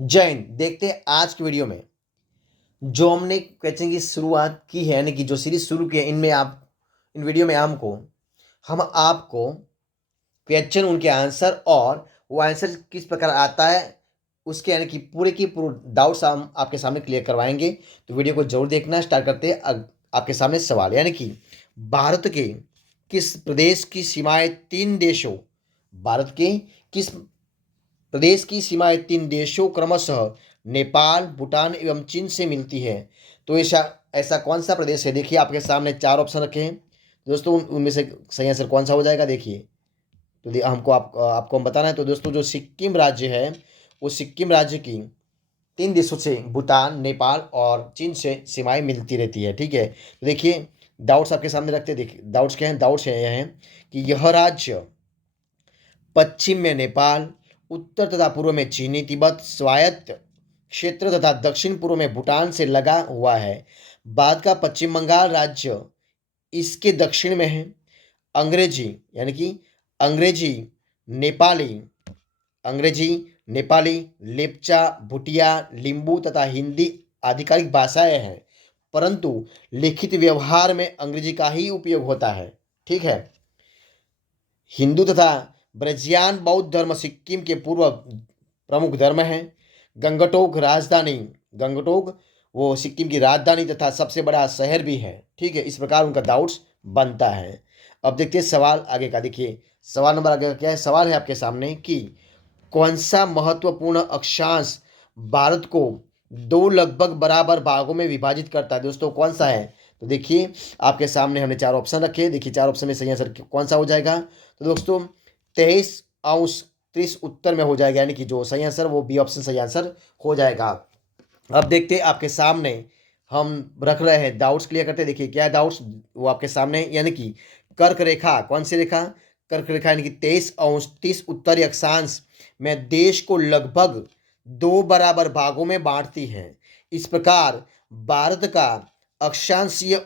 जय हिंद। देखते हैं आज की वीडियो में जो हमने क्वेश्चन की शुरुआत की है, यानी कि जो सीरीज शुरू की है, इनमें आप इन वीडियो में हम आपको क्वेश्चन, उनके आंसर और वो आंसर किस प्रकार आता है उसके, यानी कि पूरे की पूरे डाउट्स हम आपके सामने क्लियर करवाएंगे। तो वीडियो को जरूर देखना। स्टार्ट करते हैं। आपके सामने सवाल, यानी कि भारत के किस प्रदेश की सीमाएं तीन देशों भारत के किस प्रदेश की सीमाएं तीन देशों क्रमशः नेपाल, भूटान एवं चीन से मिलती है। तो ऐसा ऐसा कौन सा प्रदेश है? देखिए, आपके सामने चार ऑप्शन रखे हैं दोस्तों। उनमें से सही आंसर कौन सा हो जाएगा? देखिए, तो हमको आपको हम बताना है। तो दोस्तों, जो सिक्किम राज्य है, वो सिक्किम राज्य की तीन देशों से, भूटान, नेपाल और चीन से सीमाएं मिलती रहती है। ठीक है, तो देखिए, डाउट्स आपके सामने रखते हैं। देखिए, डाउट्स क्या हैं? डाउट्स यह हैं कि यह राज्य पश्चिम में नेपाल, उत्तर तथा पूर्व में चीनी तिब्बत स्वायत्त क्षेत्र तथा दक्षिण पूर्व में भूटान से लगा हुआ है। बाद का पश्चिम बंगाल राज्य इसके दक्षिण में है। अंग्रेजी, यानी कि अंग्रेजी नेपाली अंग्रेजी नेपाली, लेप्चा, भूटिया, लिंबू तथा हिंदी आधिकारिक भाषाएं हैं, परंतु लिखित व्यवहार में अंग्रेजी का ही उपयोग होता है। ठीक है। हिंदू तथा ब्रजियान बौद्ध धर्म सिक्किम के पूर्व प्रमुख धर्म है। गंगटोक राजधानी गंगटोक वो सिक्किम की राजधानी तथा सबसे बड़ा शहर भी है। ठीक है, इस प्रकार उनका डाउट्स बनता है। अब देखते हैं सवाल आगे का। देखिए, सवाल नंबर आगे का क्या है? सवाल है आपके सामने कि कौन सा महत्वपूर्ण अक्षांश भारत को दो लगभग बराबर भागों में विभाजित करता है? दोस्तों, कौन सा है? तो देखिए, आपके सामने हमने चार ऑप्शन रखे। देखिए, चार ऑप्शन में सही आंसर कौन सा हो जाएगा? तो दोस्तों, 23 अंश 30 उत्तर में हो जाएगा, यानी कि जो सही आंसर वो बी ऑप्शन सही आंसर हो जाएगा। अब देखते हैं आपके सामने हम रख रहे हैं, डाउट्स क्लियर करते हैं। देखिए, क्या डाउट्स वो आपके सामने, यानी कि कर्क रेखा, कौन सी रेखा? कर्क रेखा, यानी कि 23 अंश 30 उत्तरी अक्षांश में देश को लगभग दो बराबर भागों में बांटती है। इस प्रकार भारत का अक्षांशीय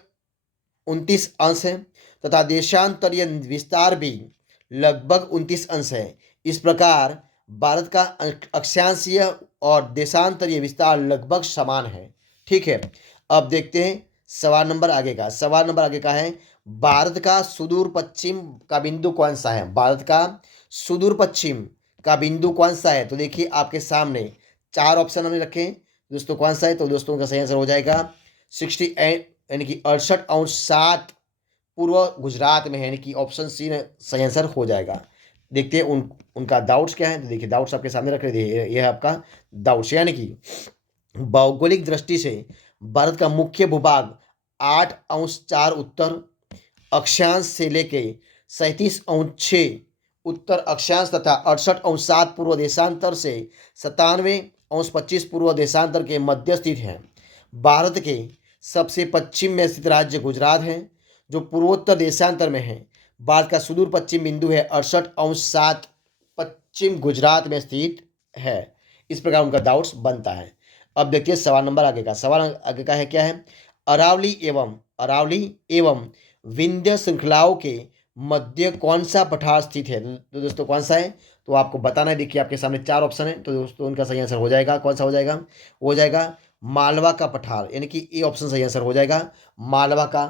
29 अंश है तथा देशांतरीय विस्तार भी लगभग 29 अंश है। इस प्रकार भारत का अक्षांशीय और देशांतरीय विस्तार लगभग समान है। ठीक है। अब देखते हैं सवाल नंबर आगे का। सवाल नंबर आगे का है, भारत का सुदूर पश्चिम का बिंदु कौन सा है? भारत का सुदूर पश्चिम का बिंदु कौन सा है? तो देखिए, आपके सामने चार ऑप्शन हमने रखे हैं दोस्तों। कौन सा है? तो दोस्तों, का सही आंसर हो जाएगा 68, यानी कि 68 अंश 7 पूर्व गुजरात में है, यानी कि ऑप्शन सी सही आंसर हो जाएगा। देखते हैं उनका डाउट्स क्या है। तो देखिए, डाउट्स आपके सामने रख रहे थे। यह है आपका डाउट्स, यानी कि भौगोलिक दृष्टि से भारत का मुख्य भूभाग 8 अंश 4 उत्तर अक्षांश से लेके 37 अंश 6 उत्तर अक्षांश तथा 68 अंश 7 पूर्व देशांतर से 97 अंश 25 पूर्व देशांतर के मध्य स्थित है। भारत के सबसे पश्चिम में स्थित राज्य गुजरात है, जो पूर्वोत्तर देशांतर में है। भारत का सुदूर पश्चिम बिंदु है 68 अंश 7 पश्चिम गुजरात में स्थित है। इस प्रकार उनका डाउट्स बनता है। अब देखिए सवाल नंबर आगे का। सवाल आगे का है क्या है? अरावली एवं विंध्य श्रृंखलाओं के मध्य कौन सा पठार स्थित है? तो दोस्तों, कौन सा है? तो आपको बताना है। देखिए, आपके सामने चार ऑप्शन है। तो दोस्तों, उनका सही आंसर हो जाएगा, कौन सा हो जाएगा? वो हो जाएगा मालवा का पठार, यानी कि ए ऑप्शन सही आंसर हो जाएगा, मालवा का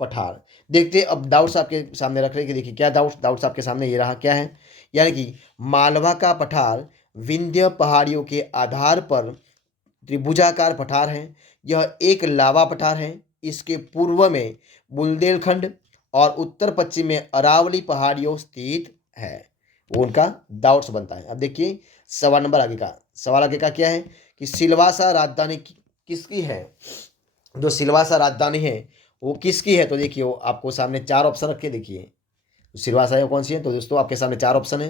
पठार। देखते हैं अब डाउट्स आपके सामने रख रहे हैं कि देखिए क्या डाउट्स आपके सामने ये रहा क्या है, यानी कि मालवा का पठार विंध्य पहाड़ियों के आधार पर त्रिभुजाकार पठार है। यह एक लावा पठार है। इसके पूर्व में बुंदेलखंड और उत्तर पश्चिम में अरावली पहाड़ियों स्थित है। वो उनका डाउट्स बनता है। अब देखिए सवाल नंबर आगे का। सवाल आगे का क्या है कि सिलवासा राजधानी किसकी है? जो सिलवासा राजधानी है वो किसकी है? तो देखिए, वो आपको सामने चार ऑप्शन रखे। देखिए, सिलवासा है वो कौन सी है? तो दोस्तों, आपके सामने चार ऑप्शन है।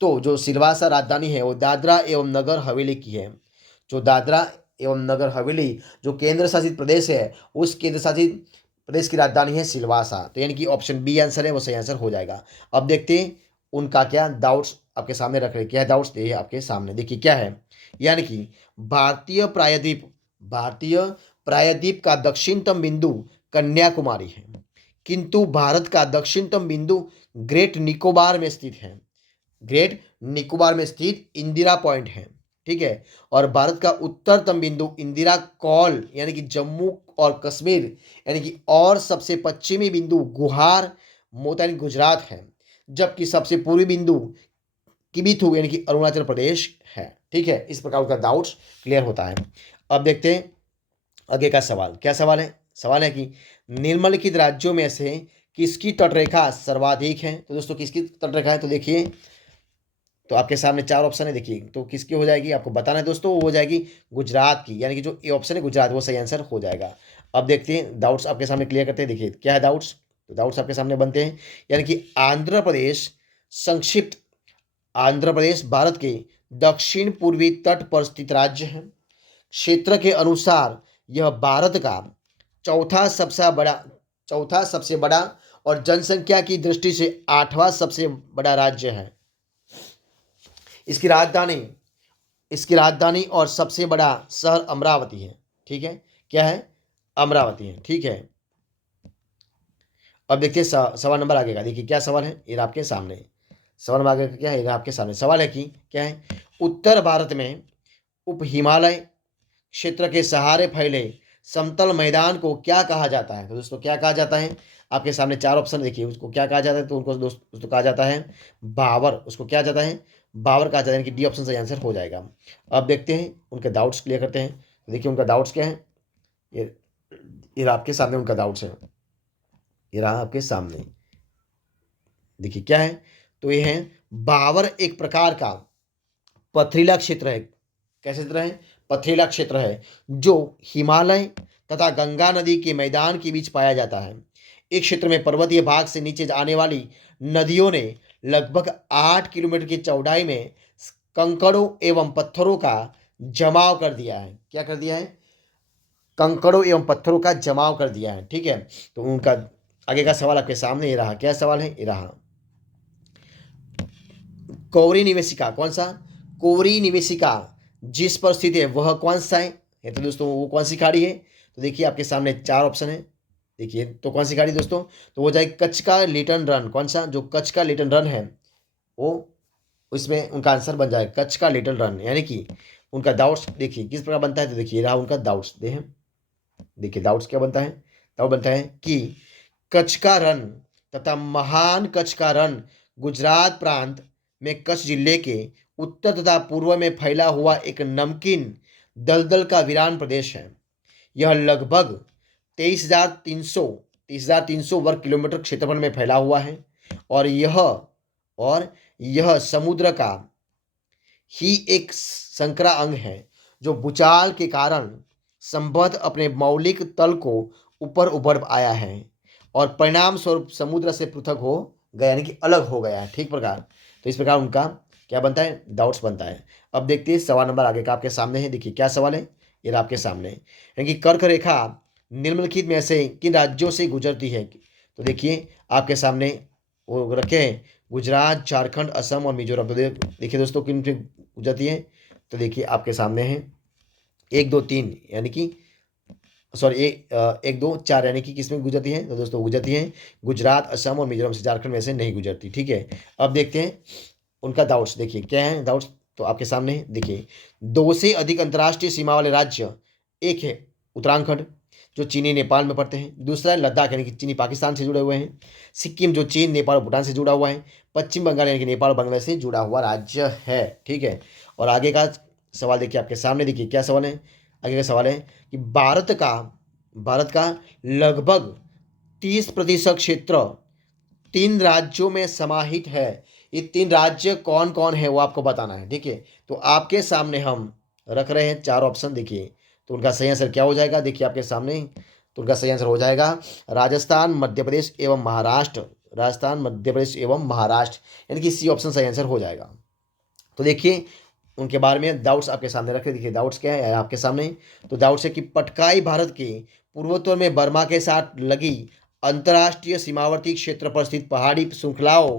तो जो सिलवासा राजधानी है वो दादरा एवं नगर हवेली की है। जो दादरा एवं नगर हवेली जो केंद्र शासित प्रदेश है, उस केंद्र शासित प्रदेश की राजधानी है सिलवासा। तो यानी कि ऑप्शन बी आंसर है, वो सही आंसर हो जाएगा। अब देखते हैं उनका क्या डाउट्स आपके सामने रख रहे हैं। क्या डाउट्स ये आपके सामने देखिए क्या है, यानी कि भारतीय प्रायद्वीप का दक्षिणतम बिंदु कन्याकुमारी है, किंतु भारत का दक्षिणतम बिंदु ग्रेट निकोबार में स्थित है। ग्रेट निकोबार में स्थित इंदिरा पॉइंट है। ठीक है। और भारत का उत्तरतम बिंदु इंदिरा कौल यानी कि जम्मू और कश्मीर यानी कि और सबसे पश्चिमी बिंदु गुहार मोता यानी गुजरात है, जबकि सबसे पूर्वी बिंदु किबिथु यानी कि अरुणाचल प्रदेश है। ठीक है, इस प्रकार का डाउट्स क्लियर होता है। अब देखते हैं आगे का सवाल। क्या सवाल है? सवाल है कि निम्नलिखित राज्यों में से किसकी तटरेखा सर्वाधिक है? तो दोस्तों किसकी तटरेखा है? तो देखिए, तो आपके सामने चार ऑप्शन है, देखिए तो किसकी हो जाएगी आपको बताना है दोस्तों। वो हो जाएगी गुजरात की, यानी कि जो ए ऑप्शन है गुजरात, वो सही आंसर हो जाएगा। अब देखते हैं डाउट्स आपके सामने क्लियर करते हैं। देखिए क्या है डाउट्स, तो डाउट्स आपके सामने बनते हैं। यानी कि आंध्र प्रदेश संक्षिप्त, आंध्र प्रदेश भारत के दक्षिण पूर्वी तट पर स्थित राज्य है। क्षेत्र के अनुसार यह भारत का चौथा सबसे बड़ा चौथा सबसे बड़ा और जनसंख्या की दृष्टि से आठवां सबसे बड़ा राज्य है। इसकी राजधानी और सबसे बड़ा शहर अमरावती है। ठीक है, क्या है? अमरावती है। ठीक है, अब देखिए सवाल नंबर आगे का। देखिए क्या सवाल है, ये आपके सामने सवाल नंबर आगे का क्या है, ये आपके सामने सवाल है कि क्या है, उत्तर भारत में उप हिमालय क्षेत्र के सहारे फैले समतल मैदान को क्या कहा जाता है? तो दोस्तों क्या कहा जाता है? आपके सामने चार ऑप्शन देखिए, उसको क्या कहा जाता है? तो उनको उसको कहा जाता है बावर। उसको क्या जाता है? बावर कहा जाता है, यानी कि डी ऑप्शन सही आंसर हो जाएगा। अब देखते हैं उनके डाउट्स क्लियर करते हैं। तो देखिए उनका डाउट्स क्या है, ये ये आपके सामने उनका डाउट्स है, ये रहा आपके सामने। देखिए क्या है, तो ये है बावर एक प्रकार का पथरीला क्षेत्र है। कैसे क्षेत्र है? पथरीला क्षेत्र है जो हिमालय तथा गंगा नदी के मैदान के बीच पाया जाता है। इस क्षेत्र में पर्वतीय भाग से नीचे आने वाली नदियों ने लगभग 8 किलोमीटर की चौड़ाई में कंकड़ों एवं पत्थरों का जमाव कर दिया है। क्या कर दिया है? कंकड़ों एवं पत्थरों का जमाव कर दिया है। ठीक है, तो उनका आगे का सवाल आपके सामने ये रहा। क्या सवाल है? ये रहा कौरी निवेशिका, कौन सा? कोरी निवेशिका जिस पर स्थित है वह कौन सा है? तो दोस्तों वो कौन सी खाड़ी है? तो देखिए आपके सामने चार ऑप्शन है। देखिए तो कौन सी खाड़ी दोस्तों? तो वो जाए कच्छ का लिटन रन। कौन सा? जो कच्छ का लिटन रन है वो, उसमें उनका आंसर बन जाए कच्छ का लिटल रन। यानी कि उनका डाउट्स देखिए किस प्रकार बनता है। तो देखिए रहा उनका डाउट्स दे, देखिए डाउट्स क्या बनता है? डाउट बनता है कि कच्छ का रण तथा महान कच्छ का रण गुजरात प्रांत में कच्छ जिले के उत्तर तथा पूर्व में फैला हुआ एक नमकीन दलदल का वीरान प्रदेश है। यह लगभग 23,300 वर्ग किलोमीटर क्षेत्रफल में फैला हुआ है और यह समुद्र का ही एक संकरा अंग है जो भूचाल के कारण संभवतः अपने मौलिक तल को ऊपर उभर आया है और परिणाम स्वरूप समुद्र से पृथक हो गया, यानी कि अलग हो गया है। ठीक प्रकार, तो इस प्रकार उनका क्या बनता है? डाउट्स बनता है। अब देखते हैं सवाल नंबर आगे का आपके सामने है। देखिए क्या सवाल है, ये रहा आपके सामने, यानी कि कर्क रेखा निम्नलिखित में से किन राज्यों से गुजरती है? तो देखिए आपके सामने वो रखे हैं गुजरात, झारखंड, असम और मिजोरम। तो देखिए दोस्तों किन से गुजरती है? तो देखिए आपके सामने है 1 2 3, यानी कि सॉरी 1 2 4, यानी कि किसमें गुजरती है? तो दोस्तों गुजरती है गुजरात, असम और मिजोरम से। झारखंड में से नहीं गुजरती। ठीक है, अब देखते हैं उनका डाउट्स। देखिए क्या है डाउट्स, तो आपके सामने है। देखिए 2 से अधिक अंतर्राष्ट्रीय सीमा वाले राज्य, एक है उत्तराखंड जो चीनी नेपाल में पड़ते हैं, दूसरा है लद्दाख यानी कि चीनी पाकिस्तान से जुड़े हुए हैं, सिक्किम जो चीन नेपाल और भूटान से जुड़ा हुआ है, पश्चिम बंगाल यानी कि नेपाल और बांग्लादेश से जुड़ा हुआ राज्य है। ठीक है, और आगे का सवाल देखिए आपके सामने। देखिए क्या सवाल है, आगे का सवाल है कि भारत का लगभग 30% क्षेत्र 3 राज्यों में समाहित है। ये 3 राज्य कौन कौन है वो आपको बताना है। ठीक है, तो आपके सामने हम रख रहे हैं 4 ऑप्शन। देखिए तो उनका सही आंसर क्या हो जाएगा? देखिए आपके सामने, तो उनका सही आंसर हो जाएगा राजस्थान, मध्य प्रदेश एवं महाराष्ट्र। राजस्थान, मध्य प्रदेश एवं महाराष्ट्र, यानी कि सी ऑप्शन सही आंसर हो जाएगा। तो देखिए उनके बारे में डाउट्स आपके सामने रखे। देखिए डाउट्स क्या है आपके सामने, तो डाउट्स है कि पटकाई भारत के पूर्वोत्तर में बर्मा के साथ लगी अंतर्राष्ट्रीय सीमावर्ती क्षेत्र पर स्थित पहाड़ी श्रृंखलाओं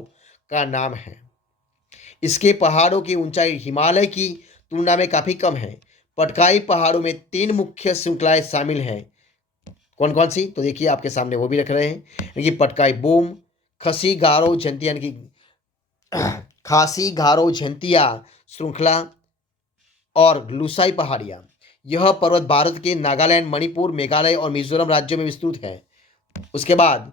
का नाम है। इसके पहाड़ों की ऊंचाई हिमालय की तुलना में काफ़ी कम है। पटकाई पहाड़ों में 3 मुख्य श्रृंखलाएं शामिल हैं। कौन कौन सी? तो देखिए आपके सामने वो भी रख रहे हैं, यानी कि पटकाई बूम, खसी गारो झंतिया, यानी कि खासी गारो झंतिया श्रृंखला, और लुसाई पहाड़ियाँ। यह पर्वत भारत के नागालैंड, मणिपुर, मेघालय और मिजोरम राज्यों में विस्तृत है। उसके बाद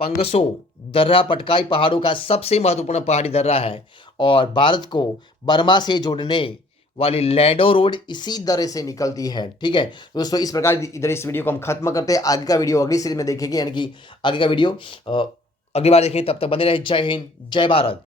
पंगसो दर्रा पटकाई पहाड़ों का सबसे महत्वपूर्ण पहाड़ी दर्रा है और भारत को बर्मा से जोड़ने वाली लैडो रोड इसी दर्रे से निकलती है। ठीक है दोस्तों, इस प्रकार इधर इस वीडियो को हम खत्म करते हैं। आगे का वीडियो अगली सीरीज में देखेंगे, यानी कि आगे का वीडियो अगली बार देखेंगे। तब तक बने रहे। जय हिंद, जय भारत।